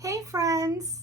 Hey friends!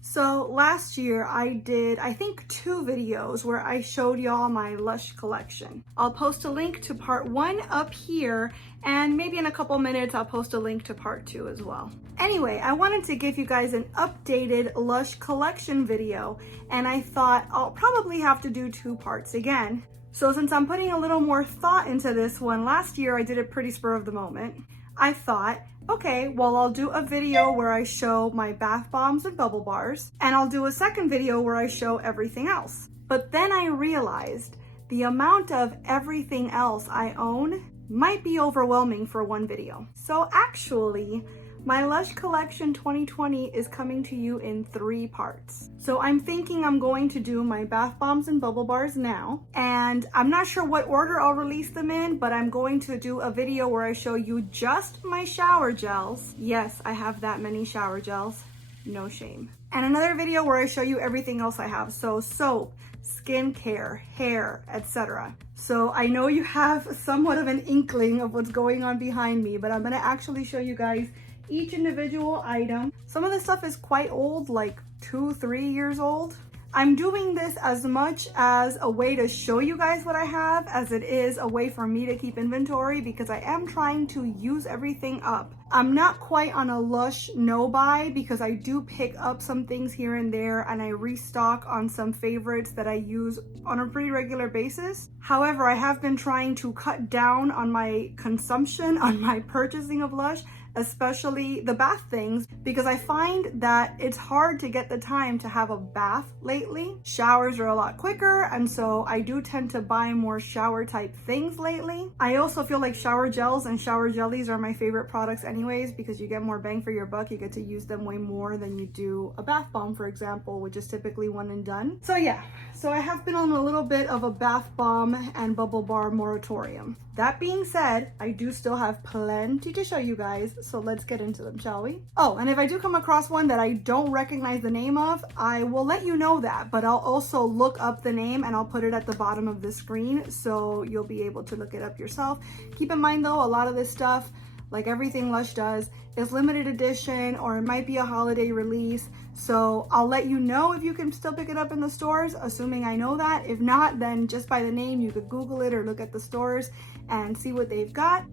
So last year I did, I think, 2 videos where I showed y'all my Lush collection. I'll post a link to part 1 up here, and maybe in a couple minutes I'll post a link to part 2 as well. Anyway, I wanted to give you guys an updated Lush collection video, and I thought I'll probably have to do 2 parts again. So since I'm putting a little more thought into this one, last year I did it pretty spur of the moment. I thought, okay, well, I'll do a video where I show my bath bombs and bubble bars, and I'll do a second video where I show everything else. But then I realized the amount of everything else I own might be overwhelming for one video. So actually, my Lush Collection 2020 is coming to you in 3 parts. So I'm thinking I'm going to do my bath bombs and bubble bars now, and I'm not sure what order I'll release them in, but I'm going to do a video where I show you just my shower gels. Yes, I have that many shower gels, no shame. And another video where I show you everything else I have, so soap, skincare, hair, etc. So I know you have somewhat of an inkling of what's going on behind me, but I'm gonna actually show you guys each individual item. Some of the stuff is quite old, like 2-3 years old. I'm doing this as much as a way to show you guys what I have as it is a way for me to keep inventory, because I am trying to use everything up. I'm not quite on a Lush no buy because I do pick up some things here and there, and I restock on some favorites that I use on a pretty regular basis. However, I have been trying to cut down on my consumption, on my purchasing of Lush, especially the bath things, because I find that it's hard to get the time to have a bath lately. Showers are a lot quicker, and so I do tend to buy more shower type things lately. I also feel like shower gels and shower jellies are my favorite products anyways, because you get more bang for your buck. You get to use them way more than you do a bath bomb, for example, which is typically one and done. So yeah, so I have been on a little bit of a bath bomb and bubble bar moratorium. That being said, I do still have plenty to show you guys, so let's get into them, shall we? Oh, and if I do come across one that I don't recognize the name of, I will let you know that, but I'll also look up the name and I'll put it at the bottom of the screen so you'll be able to look it up yourself. Keep in mind though, a lot of this stuff, like everything Lush does, is limited edition, or it might be a holiday release. So I'll let you know if you can still pick it up in the stores, assuming I know that. If not, then just by the name, you could Google it or look at the stores and see what they've got.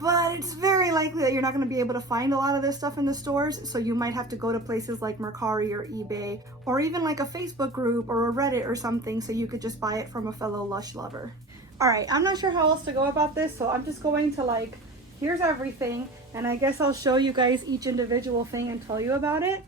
But it's very likely that you're not going to be able to find a lot of this stuff in the stores, so you might have to go to places like Mercari or eBay, or even like a Facebook group or a Reddit or something, so you could just buy it from a fellow Lush lover. All right, I'm not sure how else to go about this, so I'm just going to here's everything, and I guess I'll show you guys each individual thing and tell you about it.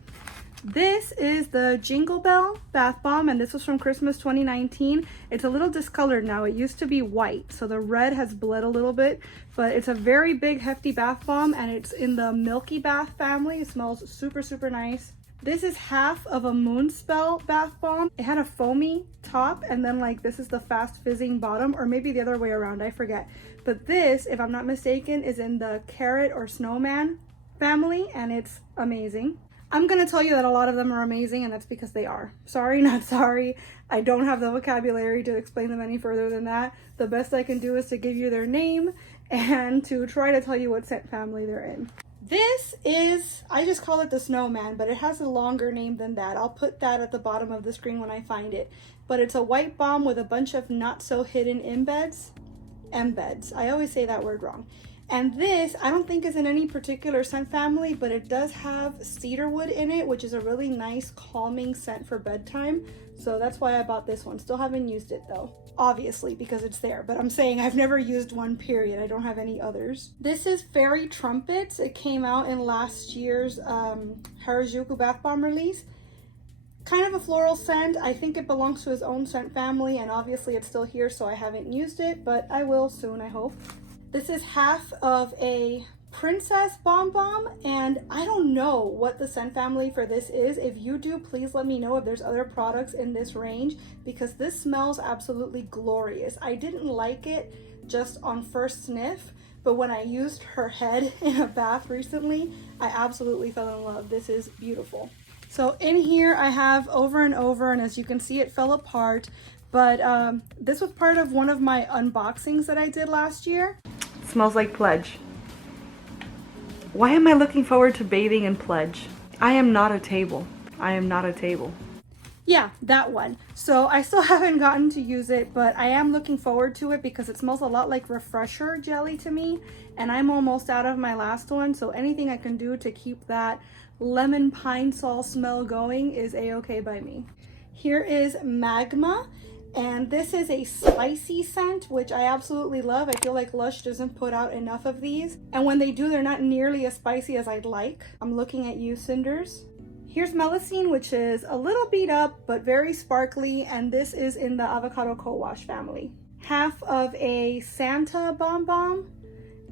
This is the Jingle Bell Bath Bomb, and this was from Christmas 2019. It's a little discolored now. It used to be white, so the red has bled a little bit, but it's a very big, hefty bath bomb, and it's in the Milky Bath family. It smells super, super nice. This is half of a Moonspell bath bomb. It had a foamy top, and then this is the fast fizzing bottom, or maybe the other way around, I forget. But this, if I'm not mistaken, is in the Carrot or Snowman family, and it's amazing. I'm gonna tell you that a lot of them are amazing, and that's because they are. Sorry, not sorry. I don't have the vocabulary to explain them any further than that. The best I can do is to give you their name and to try to tell you what scent family they're in. This is, I just call it the Snowman, but it has a longer name than that. I'll put that at the bottom of the screen when I find it. But it's a white bomb with a bunch of not so hidden embeds. I always say that word wrong. And this, I don't think is in any particular scent family, but it does have cedarwood in it, which is a really nice calming scent for bedtime. So that's why I bought this one. Still haven't used it though, obviously, because it's there. But I'm saying I've never used one, period. I don't have any others. This is Fairy Trumpets. It came out in last year's Harajuku Bath Bomb release. Kind of a floral scent. I think it belongs to his own scent family, and obviously it's still here, so I haven't used it, but I will soon, I hope. This is half of a Princess Bomb Bomb, and I don't know what the scent family for this is. If you do, please let me know if there's other products in this range, because this smells absolutely glorious. I didn't like it just on first sniff, but when I used her head in a bath recently, I absolutely fell in love. This is beautiful. So in here I have Over and Over, and as you can see, it fell apart, but this was part of one of my unboxings that I did last year. Smells like Pledge. Why am I looking forward to bathing in Pledge? I am not a table. I am not a table. Yeah, that one. So I still haven't gotten to use it, but I am looking forward to it because it smells a lot like Refresher jelly to me, and I'm almost out of my last one, so anything I can do to keep that lemon pine sol smell going is a-okay by me. Here is Magma, and this is a spicy scent, which I absolutely love. I feel like Lush doesn't put out enough of these, and when they do, they're not nearly as spicy as I'd like. I'm looking at you, Cinders. Here's Melusine, which is a little beat up, but very sparkly, and this is in the Avocado Co-Wash family. Half of a Santa Bomb Bomb,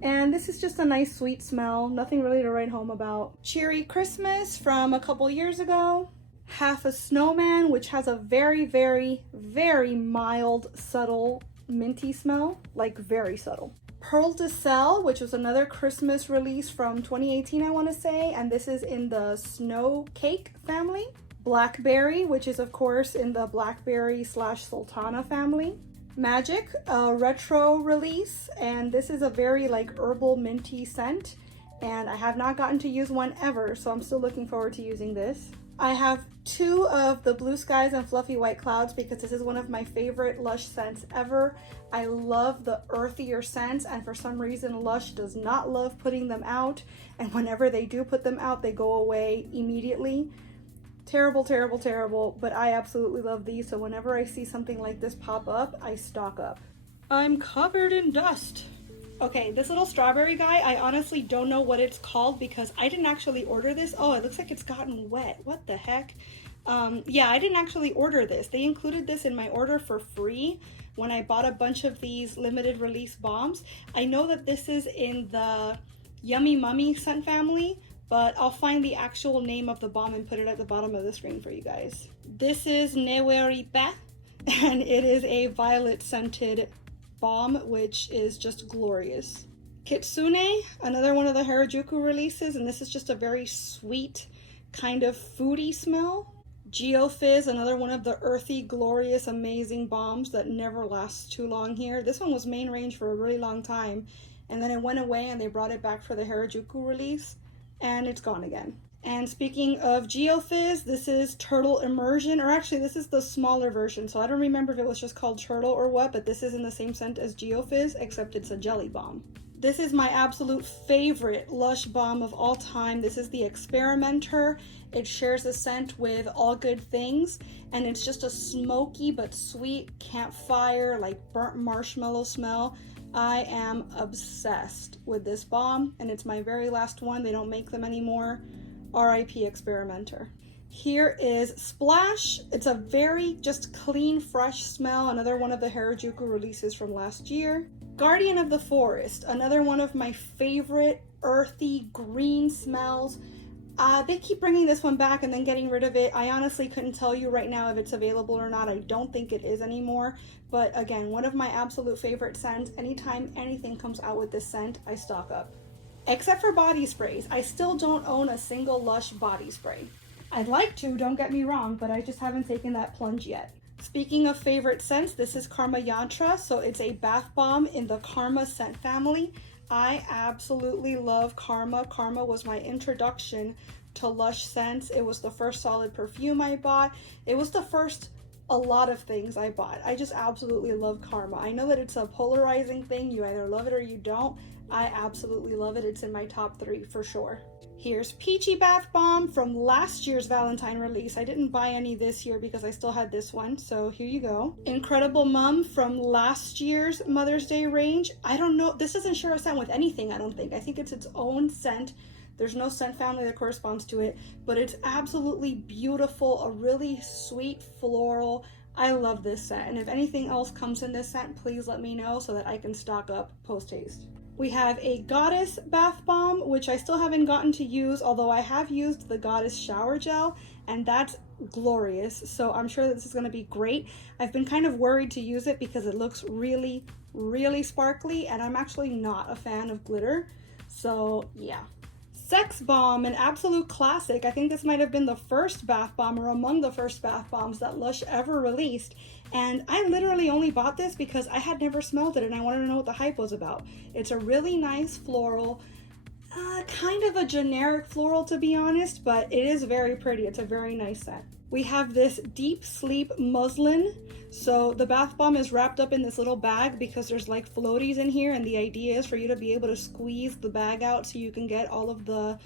and this is just a nice sweet smell, nothing really to write home about. Cheery Christmas from a couple years ago. Half a Snowman, which has a very, very, very mild, subtle, minty smell, like very subtle. Pearl de Sel, which was another Christmas release from 2018, I want to say, and this is in the Snow Cake family. Blackberry, which is of course in the Blackberry / Sultana family. Magic, a retro release, and this is a very like herbal minty scent, and I have not gotten to use one ever, so I'm still looking forward to using this. I have 2 of the Blue Skies and Fluffy White Clouds because this is one of my favorite Lush scents ever. I love the earthier scents, and for some reason Lush does not love putting them out, and whenever they do put them out, they go away immediately. Terrible, terrible, terrible, but I absolutely love these, so whenever I see something like this pop up, I stock up. I'm covered in dust. Okay, this little strawberry guy, I honestly don't know what it's called because I didn't actually order this. Oh, it looks like it's gotten wet. What the heck? Yeah, I didn't actually order this. They included this in my order for free when I bought a bunch of these limited release bombs. I know that this is in the Yummy Mummy scent family, but I'll find the actual name of the bomb and put it at the bottom of the screen for you guys. This is Neweripe, and it is a violet scented bomb, which is just glorious. Kitsune, another one of the Harajuku releases, and this is just a very sweet kind of foodie smell. Geofizz, another one of the earthy, glorious, amazing bombs that never lasts too long here. This one was main range for a really long time, and then it went away and they brought it back for the Harajuku release, and it's gone again. And speaking of Geofizz, this is Turtle Immersion, or actually this is the smaller version, so I don't remember if it was just called Turtle or what, but this is in the same scent as Geofizz, except it's a jelly bomb. This is my absolute favorite Lush bomb of all time. This is the Experimenter. It shares a scent with All Good Things, and it's just a smoky but sweet campfire, like burnt marshmallow smell. I am obsessed with this bomb, and it's my very last one. They don't make them anymore. RIP Experimenter. Here is Splash. It's a very just clean, fresh smell. Another one of the Harajuku releases from last year. Guardian of the Forest. Another one of my favorite earthy green smells. They keep bringing this one back and then getting rid of it. I honestly couldn't tell you right now if it's available or not. I don't think it is anymore. But again, one of my absolute favorite scents. Anytime anything comes out with this scent, I stock up. Except for body sprays. I still don't own a single Lush body spray. I'd like to, don't get me wrong, but I just haven't taken that plunge yet. Speaking of favorite scents, this is Karma Yantra. So it's a bath bomb in the Karma scent family. I absolutely love Karma. Karma was my introduction to Lush scents. It was the first solid perfume I bought. It was the first a lot of things I bought. I just absolutely love Karma. I know that it's a polarizing thing. You either love it or you don't. I absolutely love it. It's in my top 3 for sure. Here's Peachy Bath Bomb from last year's Valentine release. I didn't buy any this year because I still had this one, so here you go. Incredible Mum from last year's Mother's Day range. I don't know, this doesn't share a scent with anything, I don't think. I think it's its own scent. There's no scent family that corresponds to it, but it's absolutely beautiful, a really sweet floral. I love this scent, and if anything else comes in this scent, please let me know so that I can stock up post-haste. We have a Goddess Bath Bomb, which I still haven't gotten to use, although I have used the Goddess Shower Gel, and that's glorious. So I'm sure that this is going to be great. I've been kind of worried to use it because it looks really, really sparkly, and I'm actually not a fan of glitter. So yeah. Sex Bomb, an absolute classic. I think this might have been the first bath bomb or among the first bath bombs that Lush ever released. And I literally only bought this because I had never smelled it and I wanted to know what the hype was about. It's a really nice floral, kind of a generic floral to be honest, but it is very pretty. It's a very nice scent. We have this Deep Sleep Muslin. So the bath bomb is wrapped up in this little bag because there's like floaties in here, and the idea is for you to be able to squeeze the bag out so you can get all of the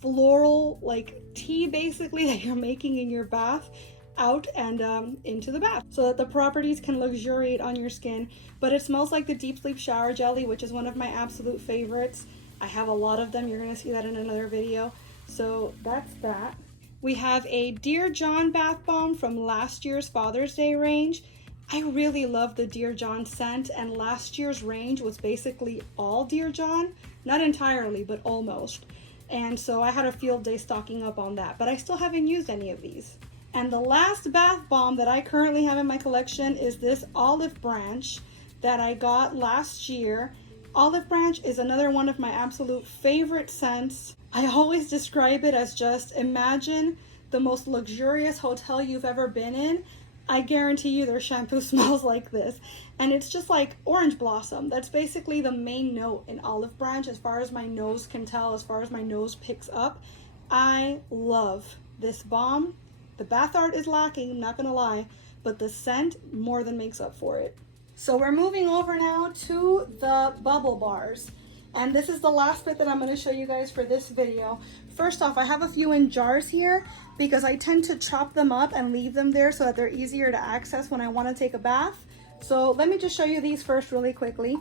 floral like tea basically that you're making in your bath out and into the bath so that the properties can luxuriate on your skin. But it smells like the Deep Sleep Shower Jelly, which is one of my absolute favorites. I have a lot of them. You're going to see that in another video. So that's that. We have a Dear John bath bomb from last year's Father's Day range. I really love the Dear John scent, and last year's range was basically all Dear John. Not entirely, but almost. And so I had a field day stocking up on that, but I still haven't used any of these. And the last bath bomb that I currently have in my collection is this Olive Branch that I got last year. Olive Branch is another one of my absolute favorite scents. I always describe it as just imagine the most luxurious hotel you've ever been in. I guarantee you their shampoo smells like this. And it's just like orange blossom. That's basically the main note in Olive Branch as far as my nose can tell, as far as my nose picks up. I love this bomb. The bath art is lacking, I'm not gonna lie, but the scent more than makes up for it. So we're moving over now to the bubble bars. And this is the last bit that I'm going to show you guys for this video. First off, I have a few in jars here because I tend to chop them up and leave them there so that they're easier to access when I want to take a bath. So let me just show you these first really quickly.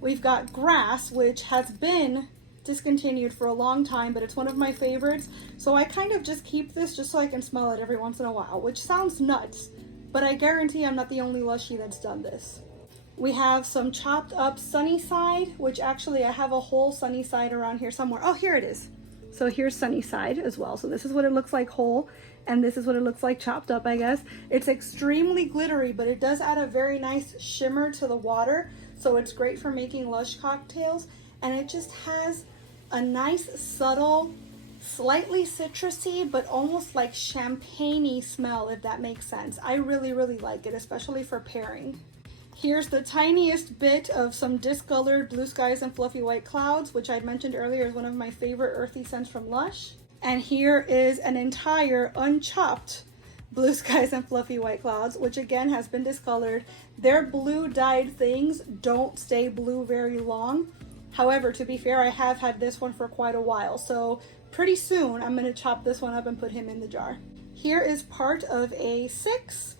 We've got Grass, which has been discontinued for a long time, but it's one of my favorites. So I kind of just keep this just so I can smell it every once in a while, which sounds nuts, but I guarantee I'm not the only Lushie that's done this. We have some chopped up Sunnyside, which actually I have a whole Sunnyside around here somewhere. Oh, here it is. So here's Sunnyside as well. So this is what it looks like whole, and this is what it looks like chopped up, I guess. It's extremely glittery, but it does add a very nice shimmer to the water. So it's great for making Lush cocktails, and it just has a nice, subtle, slightly citrusy, but almost like champagne-y smell, if that makes sense. I really, really like it, especially for pairing. Here's the tiniest bit of some discolored Blue Skies and Fluffy White Clouds, which I mentioned earlier is one of my favorite earthy scents from Lush. And here is an entire unchopped Blue Skies and Fluffy White Clouds, which again has been discolored. Their blue dyed things don't stay blue very long. However, to be fair, I have had this one for quite a while, so pretty soon I'm going to chop this one up and put him in the jar. Here is part of a 6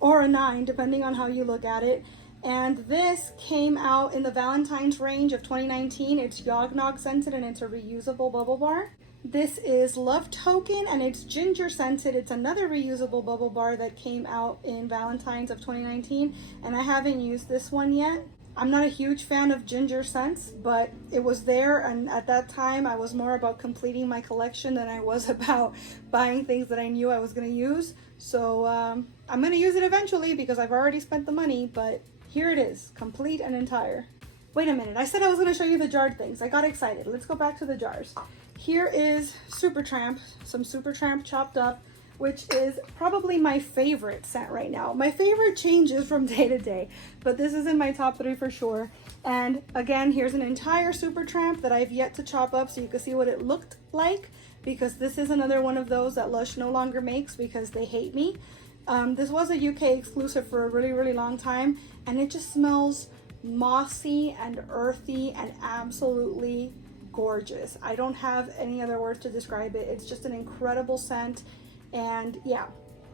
or a 9, depending on how you look at it. And this came out in the Valentine's range of 2019. It's Yognog scented and it's a reusable bubble bar. This is Love Token and it's ginger scented. It's another reusable bubble bar that came out in Valentine's of 2019, and I haven't used this one yet. I'm not a huge fan of ginger scents, but it was there, and at that time I was more about completing my collection than I was about buying things that I knew I was going to use. So I'm going to use it eventually because I've already spent the money, but here it is, complete and entire. Wait a minute, I said I was going to show you the jarred things. I got excited. Let's go back to the jars. Here is Supertramp, some Supertramp chopped up, which is probably my favorite scent right now. My favorite changes from day to day, but this is in my top 3 for sure. And again, here's an entire Supertramp that I've yet to chop up so you can see what it looked like, because this is another one of those that Lush no longer makes because they hate me. This was a UK exclusive for a really, really long time, and it just smells mossy and earthy and absolutely gorgeous. I don't have any other words to describe it. It's just an incredible scent. And yeah,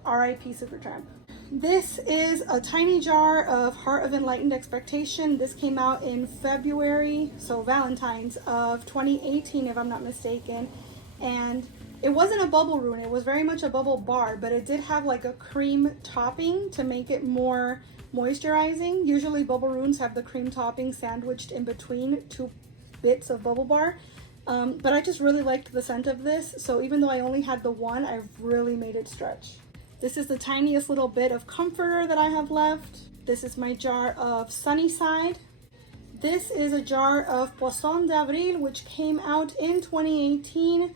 R.I.P. Supertramp. This is a tiny jar of Heart of Enlightened Expectation. This came out in February, so Valentine's of 2018 if I'm not mistaken. And it wasn't a bubble roon, it was very much a bubble bar, but it did have like a cream topping to make it more moisturizing. Usually bubble roons have the cream topping sandwiched in between 2 bits of bubble bar. But I just really liked the scent of this, so even though I only had the one, I've really made it stretch. This is the tiniest little bit of comforter that I have left. This is my jar of Sunnyside. This is a jar of Poisson d'Avril, which came out in 2018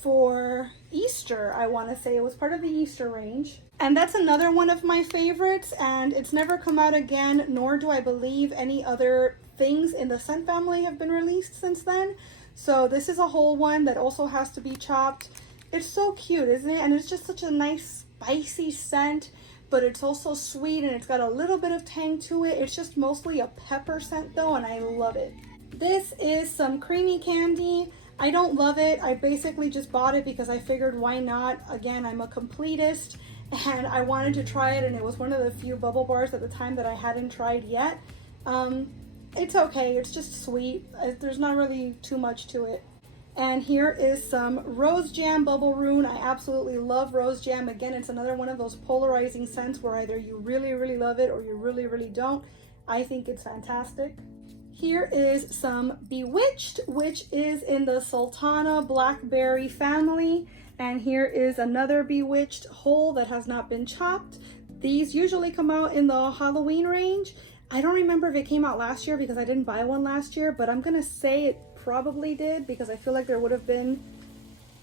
for Easter, I want to say. It was part of the Easter range. And that's another one of my favorites, and it's never come out again, nor do I believe any other things in the scent family have been released since then. So this is a whole one that also has to be chopped. It's so cute, isn't it? And it's just such a nice spicy scent, but it's also sweet and it's got a little bit of tang to it. It's just mostly a pepper scent though, and I love it. This is some creamy candy. I don't love it. I basically just bought it because I figured why not? Again, I'm a completist and I wanted to try it, and it was one of the few bubble bars at the time that I hadn't tried yet. It's okay, it's just sweet. There's not really too much to it. And here is some Rose Jam Bubble Rune. I absolutely love Rose Jam. Again, it's another one of those polarizing scents where either you really, really love it or you really, really don't. I think it's fantastic. Here is some Bewitched, which is in the Sultana Blackberry family. And here is another Bewitched whole that has not been chopped. These usually come out in the Halloween range. I don't remember if it came out last year because I didn't buy one last year, but I'm gonna say it probably did because I feel like there would have been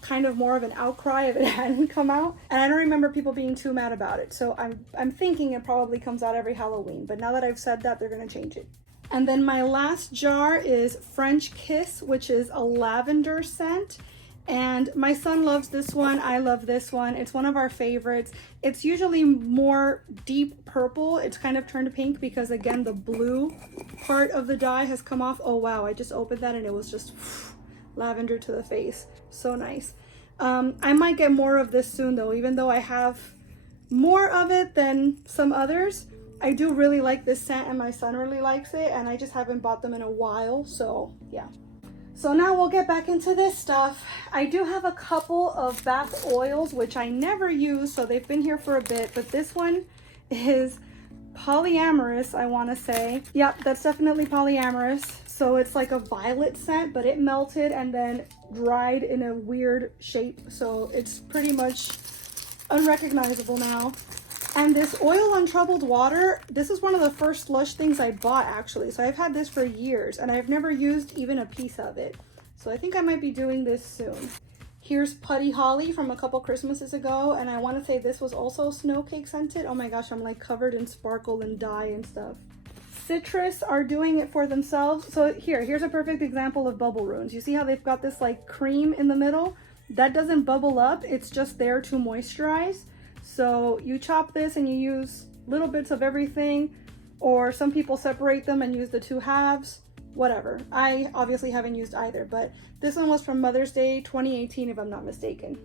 kind of more of an outcry if it hadn't come out. And I don't remember people being too mad about it. So I'm thinking it probably comes out every Halloween, but now that I've said that, they're gonna change it. And then my last jar is French Kiss, which is a lavender scent. And my son loves this one. I love this one. It's one of our favorites. It's usually more deep purple. It's kind of turned pink because, again, the blue part of the dye has come off. Oh, wow. I just opened that and it was just lavender to the face. So nice. I might get more of this soon, though, even though I have more of it than some others. I do really like this scent and my son really likes it, and I just haven't bought them in a while. So, yeah. So now we'll get back into this stuff. I do have a couple of bath oils, which I never use, so they've been here for a bit, but this one is polyamorous, I want to say. Yep, that's definitely polyamorous. So it's like a violet scent, but it melted and then dried in a weird shape. So it's pretty much unrecognizable now. And this oil on troubled water, this is one of the first Lush things I bought actually. So I've had this for years and I've never used even a piece of it. So I think I might be doing this soon. Here's Putty Holly from a couple Christmases ago. And I want to say this was also snow cake scented. Oh my gosh, I'm like covered in sparkle and dye and stuff. Citrus are doing it for themselves. So here's a perfect example of bubble runes. You see how they've got this like cream in the middle? That doesn't bubble up. It's just there to moisturize. So you chop this and you use little bits of everything, or some people separate them and use the two halves, whatever. I obviously haven't used either, but this one was from Mother's Day 2018 if I'm not mistaken.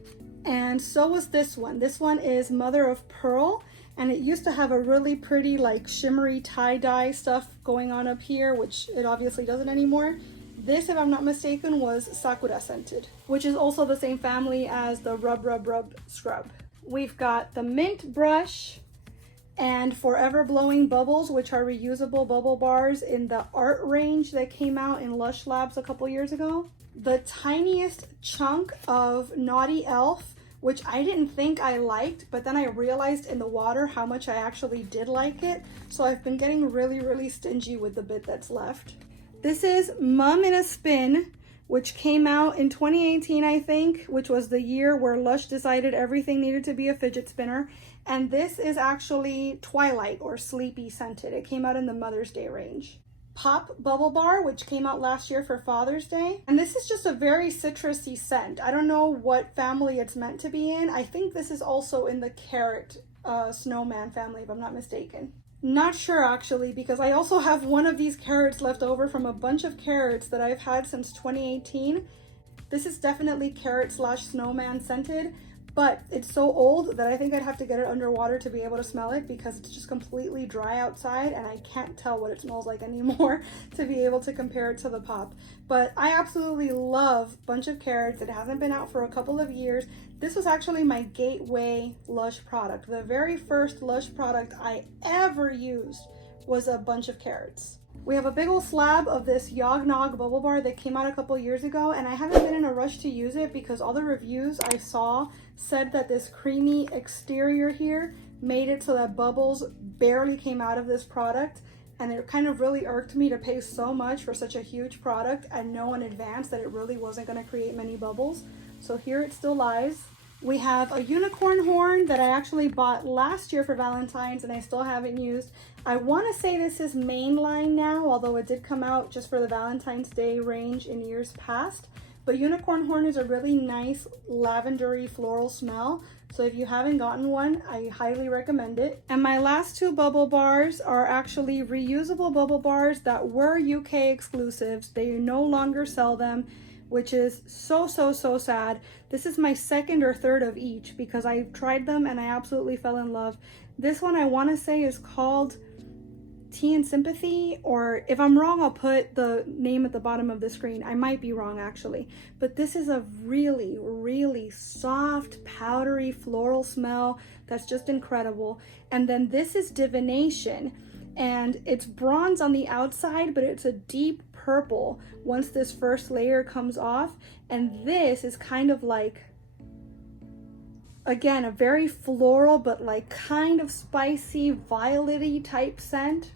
And so was this one. This one is Mother of Pearl, and it used to have a really pretty like shimmery tie-dye stuff going on up here, which it obviously doesn't anymore. This, if I'm not mistaken, was Sakura scented, which is also the same family as the Rub Rub Rub Scrub. We've got the Mint Brush and Forever Blowing Bubbles, which are reusable bubble bars in the art range that came out in Lush Labs a couple years ago. The tiniest chunk of Naughty Elf, which I didn't think I liked, but then I realized in the water how much I actually did like it. So I've been getting really, really stingy with the bit that's left. This is Mum in a Spin, which came out in 2018, I think, which was the year where Lush decided everything needed to be a fidget spinner. And this is actually Twilight or Sleepy scented. It came out in the Mother's Day range. Pop Bubble Bar, which came out last year for Father's Day. And this is just a very citrusy scent. I don't know what family it's meant to be in. I think this is also in the Carrot Snowman family, if I'm not mistaken. Not sure actually, because I also have one of these carrots left over from a bunch of carrots that I've had since 2018. This is definitely carrot / snowman scented, but it's so old that I think I'd have to get it underwater to be able to smell it because it's just completely dry outside and I can't tell what it smells like anymore to be able to compare it to the pop. But I absolutely love Bunch of Carrots. It hasn't been out for a couple of years. This was actually my gateway Lush product. The very first Lush product I ever used was a Bunch of Carrots. We have a big old slab of this Yog Nog bubble bar that came out a couple years ago, and I haven't been in a rush to use it because all the reviews I saw said that this creamy exterior here made it so that bubbles barely came out of this product. and it kind of really irked me to pay so much for such a huge product and know in advance that it really wasn't going to create many bubbles. So here it still lies. We have a unicorn horn that I actually bought last year for Valentine's and I still haven't used. I want to say this is mainline now, although it did come out just for the Valentine's Day range in years past. But unicorn horn is a really nice lavendery floral smell. So if you haven't gotten one, I highly recommend it. And my last two bubble bars are actually reusable bubble bars that were UK exclusives. They no longer sell them, which is so sad. This is my second or third of each because I tried them and I absolutely fell in love. This one I want to say is called Tea and Sympathy, or if I'm wrong, I'll put the name at the bottom of the screen. I might be wrong actually, but this is a really soft, powdery floral smell that's just incredible. And then this is Divination, and it's bronze on the outside, but it's a deep purple once this first layer comes off. And this is kind of like, again, a very floral, but like kind of spicy, violet-y type scent.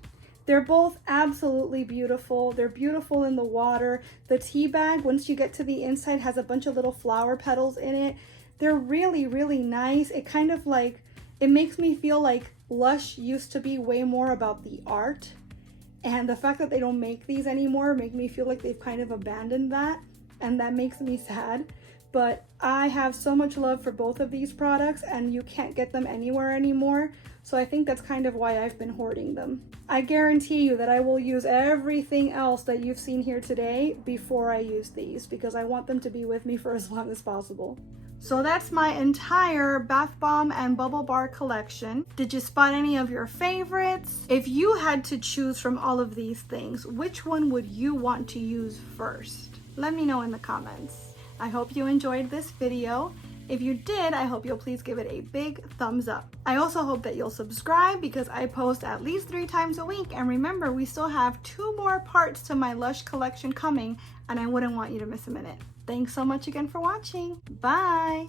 They're both absolutely beautiful. They're beautiful in the water. The tea bag, once you get to the inside, has a bunch of little flower petals in it. They're really nice. It kind of like, it makes me feel like Lush used to be way more about the art. And the fact that they don't make these anymore make me feel like they've kind of abandoned that. And that makes me sad. But I have so much love for both of these products and you can't get them anywhere anymore. So I think that's kind of why I've been hoarding them. I guarantee you that I will use everything else that you've seen here today before I use these because I want them to be with me for as long as possible. So that's my entire bath bomb and bubble bar collection. Did you spot any of your favorites? If you had to choose from all of these things, which one would you want to use first? Let me know in the comments. I hope you enjoyed this video. If you did, I hope you'll please give it a big thumbs up. I also hope that you'll subscribe because I post at least 3 times a week. And remember, we still have 2 more parts to my Lush collection coming and I wouldn't want you to miss a minute. Thanks so much again for watching. Bye.